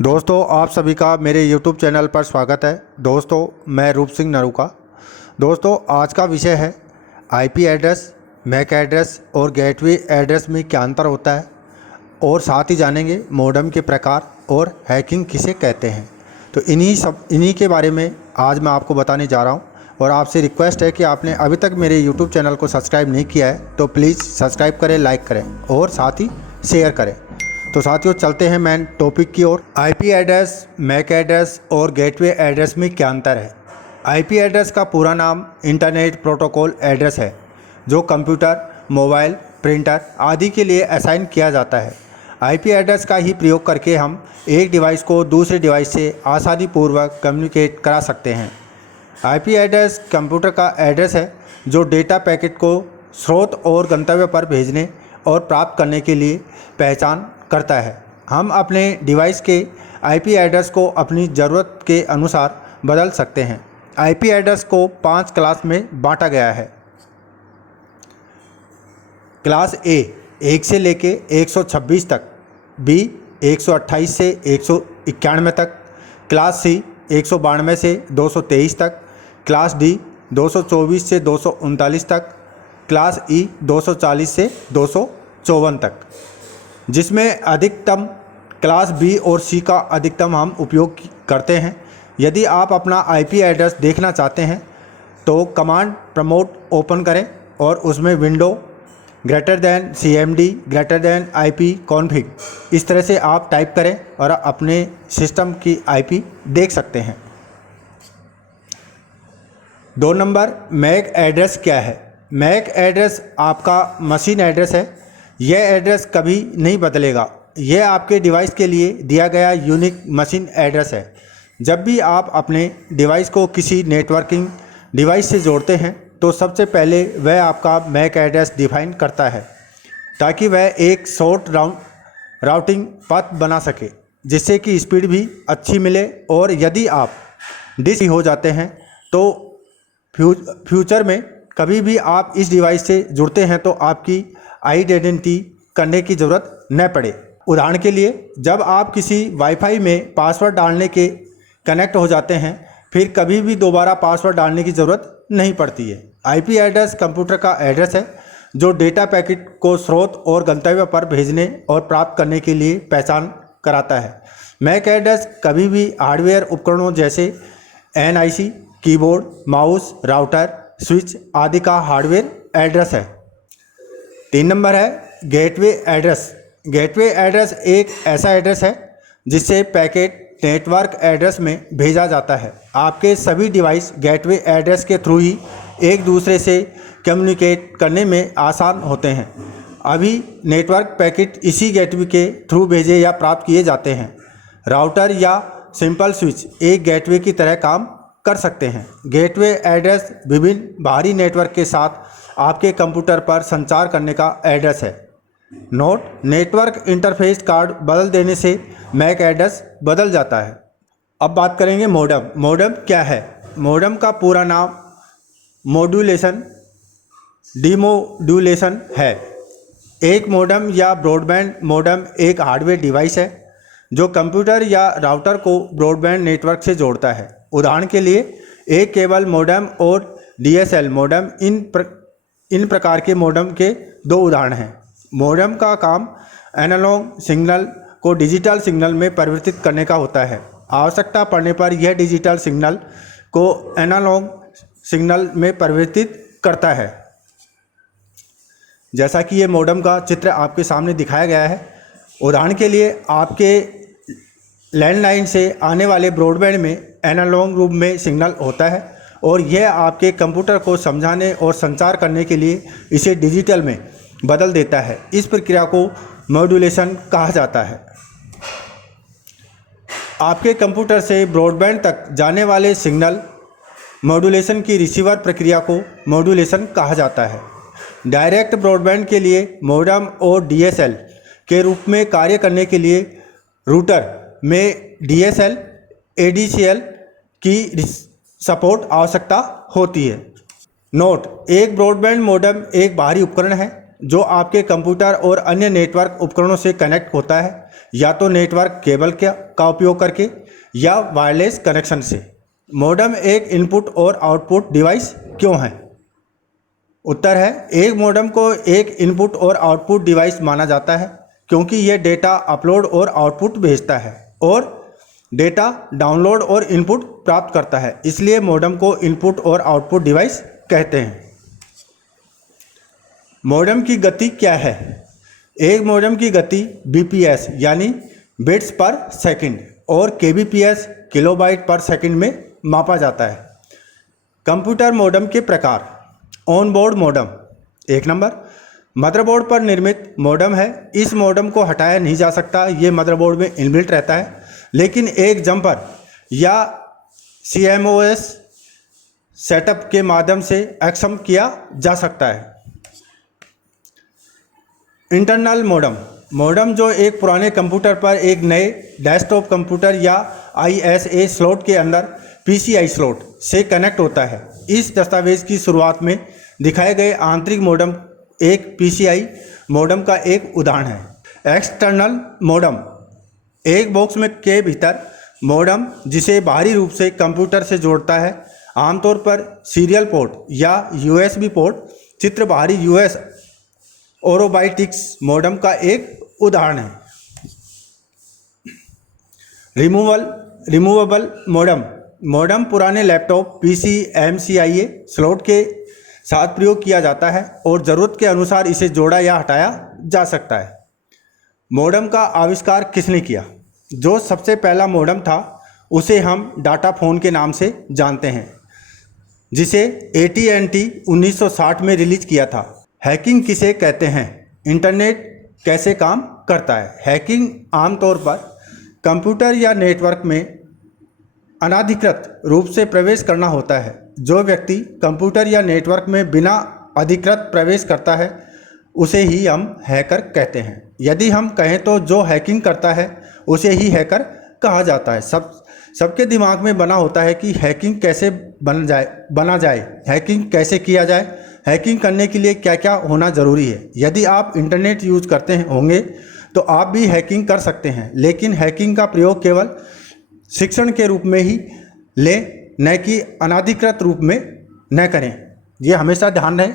दोस्तों आप सभी का मेरे YouTube चैनल पर स्वागत है। दोस्तों मैं रूप सिंह नरूका। दोस्तों आज का विषय है IP एड्रेस, मैक एड्रेस और गेटवे एड्रेस में क्या अंतर होता है और साथ ही जानेंगे मॉडेम के प्रकार और हैकिंग किसे कहते हैं। तो इन्हीं के बारे में आज मैं आपको बताने जा रहा हूं और आपसे रिक्वेस्ट है कि आपने अभी तक मेरे YouTube चैनल को सब्सक्राइब नहीं किया है तो प्लीज़ सब्सक्राइब करें, लाइक करें और साथ ही शेयर करें। तो साथियों चलते हैं मेन टॉपिक की ओर। IP एड्रेस, मैक एड्रेस और गेटवे एड्रेस में क्या अंतर है। IP एड्रेस का पूरा नाम इंटरनेट प्रोटोकॉल एड्रेस है जो कंप्यूटर, मोबाइल, प्रिंटर आदि के लिए असाइन किया जाता है। IP एड्रेस का ही प्रयोग करके हम एक डिवाइस को दूसरे डिवाइस से आसानी पूर्वक कम्युनिकेट करा सकते हैं। IP एड्रेस कंप्यूटर का एड्रेस है जो डेटा पैकेट को स्रोत और गंतव्य पर भेजने और प्राप्त करने के लिए पहचान करता है। हम अपने डिवाइस के IP एड्रेस को अपनी ज़रूरत के अनुसार बदल सकते हैं। IP एड्रेस को 5 क्लास में बांटा गया है। क्लास A 1 से लेके 126 तक, B 128 से 191 तक, क्लास C 192 से 223 तक, क्लास D 224 से 239 तक, क्लास E 240 से 254 तक, जिसमें अधिकतम क्लास B और C का अधिकतम हम उपयोग करते हैं। यदि आप अपना IP एड्रेस देखना चाहते हैं तो कमांड प्रमोट ओपन करें और उसमें विंडो >cmd >IP कॉन्फ़िग इस तरह से आप टाइप करें और अपने सिस्टम की IP देख सकते हैं। 2 नंबर, मैक एड्रेस क्या है। मैक एड्रेस आपका मशीन एड्रेस है। यह एड्रेस कभी नहीं बदलेगा। यह आपके डिवाइस के लिए दिया गया यूनिक मशीन एड्रेस है। जब भी आप अपने डिवाइस को किसी नेटवर्किंग डिवाइस से जोड़ते हैं तो सबसे पहले वह आपका मैक एड्रेस डिफाइन करता है ताकि वह एक शॉर्ट राउटिंग पथ बना सके जिससे कि स्पीड भी अच्छी मिले। और यदि आप डिस हो जाते हैं तो फ्यूचर में कभी भी आप इस डिवाइस से जुड़ते हैं तो आपकी आइडेंटिटी करने की ज़रूरत न पड़े। उदाहरण के लिए जब आप किसी वाईफाई में पासवर्ड डालने के कनेक्ट हो जाते हैं फिर कभी भी दोबारा पासवर्ड डालने की ज़रूरत नहीं पड़ती है। IP एड्रेस कंप्यूटर का एड्रेस है जो डेटा पैकेट को स्रोत और गंतव्य पर भेजने और प्राप्त करने के लिए पहचान कराता है। मैक एड्रेस कभी भी हार्डवेयर उपकरणों जैसे NIC, keyboard, mouse, router, switch आदि का हार्डवेयर एड्रेस है। 3 नंबर है गेटवे एड्रेस। गेटवे एड्रेस एक ऐसा एड्रेस है जिससे पैकेट नेटवर्क एड्रेस में भेजा जाता है। आपके सभी डिवाइस गेटवे एड्रेस के थ्रू ही एक दूसरे से कम्युनिकेट करने में आसान होते हैं। अभी नेटवर्क पैकेट इसी गेटवे के थ्रू भेजे या प्राप्त किए जाते हैं। राउटर या सिंपल स्विच एक गेटवे की तरह काम कर सकते हैं। गेटवे एड्रेस विभिन्न बाहरी नेटवर्क के साथ आपके कंप्यूटर पर संचार करने का एड्रेस है। नोट, नेटवर्क इंटरफेस कार्ड बदल देने से मैक एड्रेस बदल जाता है। अब बात करेंगे मॉडेम। मॉडेम क्या है। मॉडेम का पूरा नाम मॉड्यूलेशन डीमोड्यूलेशन है। एक मॉडेम या ब्रॉडबैंड मॉडेम एक हार्डवेयर डिवाइस है जो कंप्यूटर या राउटर को ब्रॉडबैंड नेटवर्क से जोड़ता है। उदाहरण के लिए एक केबल मॉडेम और DSL मॉडेम इन प्रकार के मॉडेम के 2 उदाहरण हैं। मॉडेम का काम एनालॉग सिग्नल को डिजिटल सिग्नल में परिवर्तित करने का होता है। आवश्यकता पड़ने पर यह डिजिटल सिग्नल को एनालॉग सिग्नल में परिवर्तित करता है। जैसा कि ये मॉडेम का चित्र आपके सामने दिखाया गया है। उदाहरण के लिए आपके लैंडलाइन से आने वाले ब्रॉडबैंड में एनालॉग रूप में सिग्नल होता है और यह आपके कंप्यूटर को समझाने और संचार करने के लिए इसे डिजिटल में बदल देता है। इस प्रक्रिया को मॉड्यूलेशन कहा जाता है। आपके कंप्यूटर से ब्रॉडबैंड तक जाने वाले सिग्नल मॉड्यूलेशन की रिसीवर प्रक्रिया को मॉड्यूलेशन कहा जाता है। डायरेक्ट ब्रॉडबैंड के लिए मॉडेम और DSL के रूप में कार्य करने के लिए रूटर में DSL ADCL की सपोर्ट आवश्यकता होती है। नोट, एक ब्रॉडबैंड मॉडेम एक बाहरी उपकरण है जो आपके कंप्यूटर और अन्य नेटवर्क उपकरणों से कनेक्ट होता है, या तो नेटवर्क केबल का उपयोग करके या वायरलेस कनेक्शन से। मॉडेम एक इनपुट और आउटपुट डिवाइस क्यों है? उत्तर है, एक मॉडेम को एक इनपुट और आउटपुट डिवाइस माना जाता है क्योंकि यह डेटा अपलोड और आउटपुट भेजता है और डेटा डाउनलोड और इनपुट प्राप्त करता है, इसलिए मॉडेम को इनपुट और आउटपुट डिवाइस कहते हैं। मॉडेम की गति क्या है? एक मॉडेम की गति बीपीएस यानी बिट्स पर सेकंड और केबीपीएस किलोबाइट पर सेकंड में मापा जाता है। कंप्यूटर मॉडेम के प्रकार। Onboard modem. 1 नंबर, मदरबोर्ड पर निर्मित मॉडेम है। इस मॉडेम को हटाया नहीं जा सकता, ये मदरबोर्ड में इनबिल्ट रहता है, लेकिन एक जंपर या CMOS सेटअप के माध्यम से अक्षम किया जा सकता है। Internal modem. मॉडेम जो एक पुराने कंप्यूटर पर एक नए डेस्कटॉप कंप्यूटर या ISA स्लॉट के अंदर PCI स्लॉट से कनेक्ट होता है। इस दस्तावेज की शुरुआत में दिखाए गए आंतरिक मॉडेम एक PCI मॉडेम का एक उदाहरण है। External modem. एक बॉक्स में के भीतर मॉडेम जिसे बाहरी रूप से कंप्यूटर से जोड़ता है, आमतौर पर सीरियल पोर्ट या USB पोर्ट। चित्र बाहरी US ओरोबाइटिक्स मॉडेम का एक उदाहरण है। Removable modem. मॉडेम पुराने लैपटॉप, PC, MCIA स्लॉट के साथ प्रयोग किया जाता है और ज़रूरत के अनुसार इसे जोड़ा या हटाया जा सकता है। मॉडेम का आविष्कार किसने किया? जो सबसे पहला मॉडेम था उसे हम डाटा फ़ोन के नाम से जानते हैं, जिसे AT&T 1960 में रिलीज किया था। हैकिंग किसे कहते हैं? इंटरनेट कैसे काम करता है? हैकिंग आमतौर पर कंप्यूटर या नेटवर्क में अनाधिकृत रूप से प्रवेश करना होता है। जो व्यक्ति कंप्यूटर या नेटवर्क में बिना अधिकृत प्रवेश करता है उसे ही हम हैकर कहते हैं। यदि हम कहें तो जो हैकिंग करता है उसे ही हैकर कहा जाता है। सबके दिमाग में बना होता है कि हैकिंग कैसे बना जाए, हैकिंग कैसे किया जाए, हैकिंग करने के लिए क्या क्या होना ज़रूरी है। यदि आप इंटरनेट यूज करते होंगे तो आप भी हैकिंग कर सकते हैं, लेकिन हैकिंग का प्रयोग केवल शिक्षण के रूप में ही लें, न कि अनाधिकृत रूप में न करें। ये हमेशा ध्यान रहे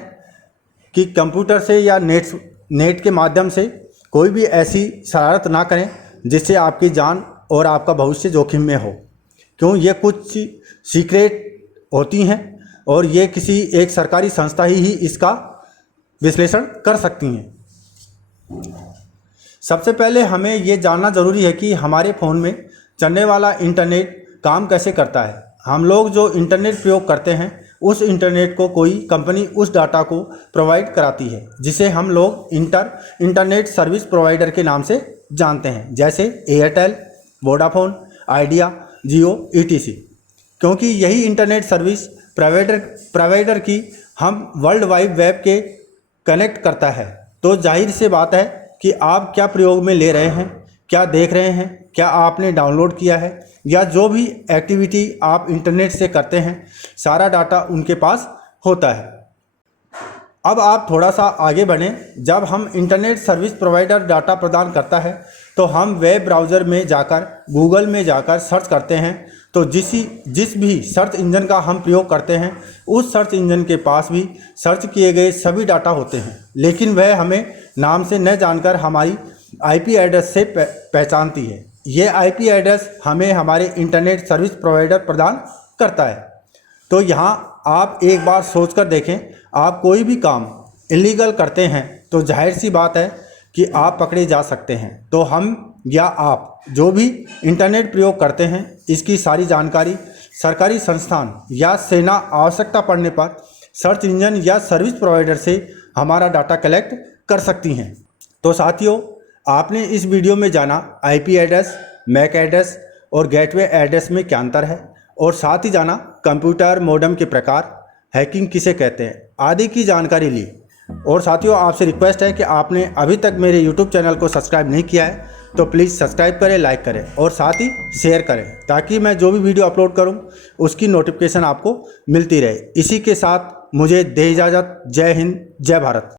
कि कंप्यूटर से या नेट के माध्यम से कोई भी ऐसी शरारत ना करें जिससे आपकी जान और आपका भविष्य जोखिम में हो, क्यों ये कुछ सीक्रेट होती हैं और ये किसी एक सरकारी संस्था ही इसका विश्लेषण कर सकती हैं। सबसे पहले हमें ये जानना ज़रूरी है कि हमारे फ़ोन में चलने वाला इंटरनेट काम कैसे करता है। हम लोग जो इंटरनेट प्रयोग करते हैं उस इंटरनेट को कोई कंपनी उस डाटा को प्रोवाइड कराती है, जिसे हम लोग इंटरनेट सर्विस प्रोवाइडर के नाम से जानते हैं, जैसे एयरटेल, वोडाफोन, आइडिया, जियो ETC। क्योंकि यही इंटरनेट सर्विस प्रोवाइडर की हम वर्ल्ड वाइड वेब के कनेक्ट करता है, तो जाहिर सी बात है कि आप क्या प्रयोग में ले रहे हैं, क्या देख रहे हैं, क्या आपने डाउनलोड किया है, या जो भी एक्टिविटी आप इंटरनेट से करते हैं, सारा डाटा उनके पास होता है। अब आप थोड़ा सा आगे बढ़ें। जब हम इंटरनेट सर्विस प्रोवाइडर डाटा प्रदान करता है तो हम वेब ब्राउज़र में जाकर, गूगल में जाकर सर्च करते हैं, तो जिस भी सर्च इंजन का हम प्रयोग करते हैं उस सर्च इंजन के पास भी सर्च किए गए सभी डाटा होते हैं, लेकिन वह हमें नाम से न जानकर हमारी IP एड्रेस से पहचानती है। ये IP एड्रेस हमें हमारे इंटरनेट सर्विस प्रोवाइडर प्रदान करता है। तो यहाँ आप एक बार सोचकर देखें, आप कोई भी काम इलीगल करते हैं तो जाहिर सी बात है कि आप पकड़े जा सकते हैं। तो हम या आप जो भी इंटरनेट प्रयोग करते हैं, इसकी सारी जानकारी सरकारी संस्थान या सेना आवश्यकता पड़ने पर सर्च इंजन या सर्विस प्रोवाइडर से हमारा डाटा कलेक्ट कर सकती हैं। तो साथियों, आपने इस वीडियो में जाना IP एड्रेस, मैक एड्रेस और गेटवे एड्रेस में क्या अंतर है, और साथ ही जाना कंप्यूटर मॉडेम के प्रकार, हैकिंग किसे कहते हैं आदि की जानकारी ली। और साथियों, आपसे रिक्वेस्ट है कि आपने अभी तक मेरे YouTube चैनल को सब्सक्राइब नहीं किया है तो प्लीज़ सब्सक्राइब करें, लाइक करें और साथ ही शेयर करें, ताकि मैं जो भी वीडियो अपलोड करूं उसकी नोटिफिकेशन आपको मिलती रहे। इसी के साथ मुझे दे इजाज़त। जय हिंद, जय भारत।